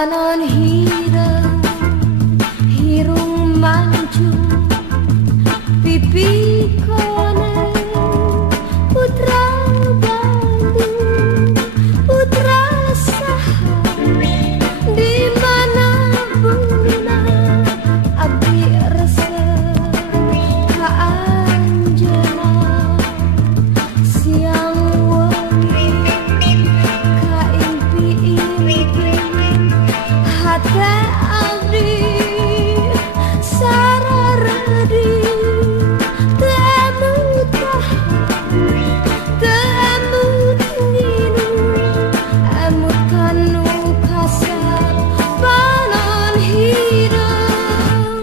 panon hireng hirung mancung pipi konen putra Bandung putra saha di mana bunda abdi resep ka anjeunna siang wengi ka impi-impi hate abdi sararedi teu emut nginu emut kanu kasar panon hireng.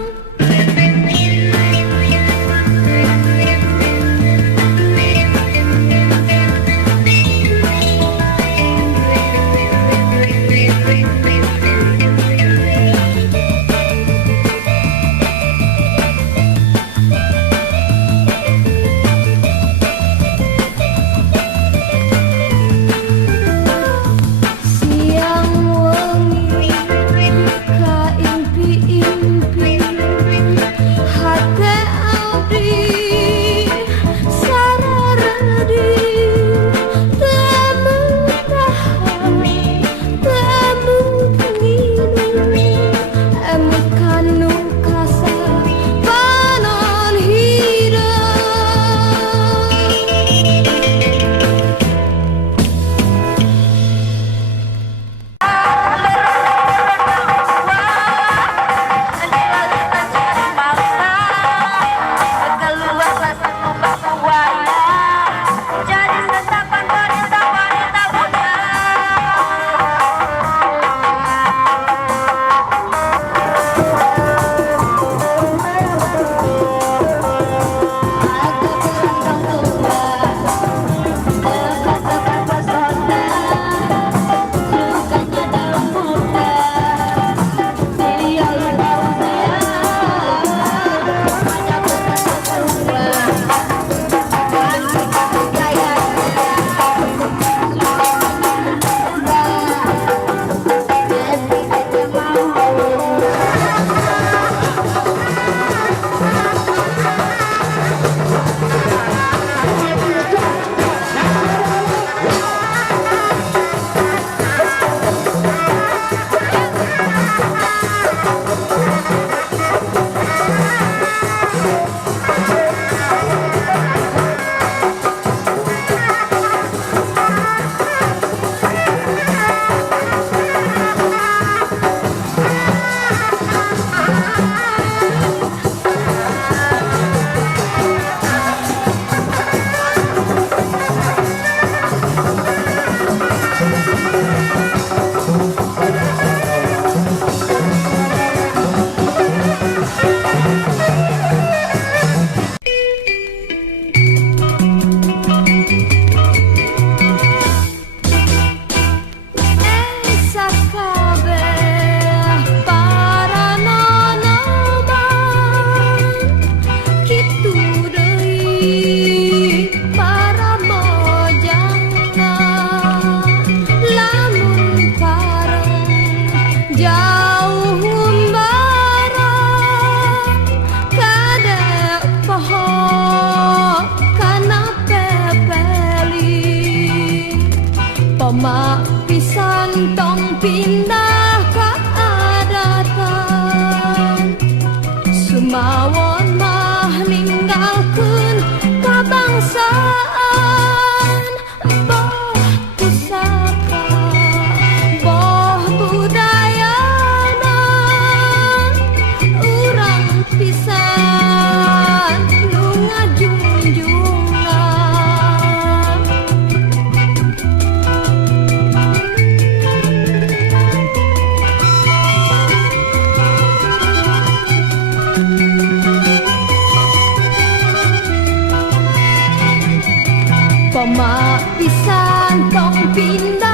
Siang wengi ka impi-impi hate abdi sararedi teu emut nginu emut kanu kasar panon hireng. Mak pisan tong pindah ka adatan Sumawon mah ninggalkeun kabangsaan boh pusaka boh budayana urang pisan nu ngajunjungan. Mak pisan tong pindah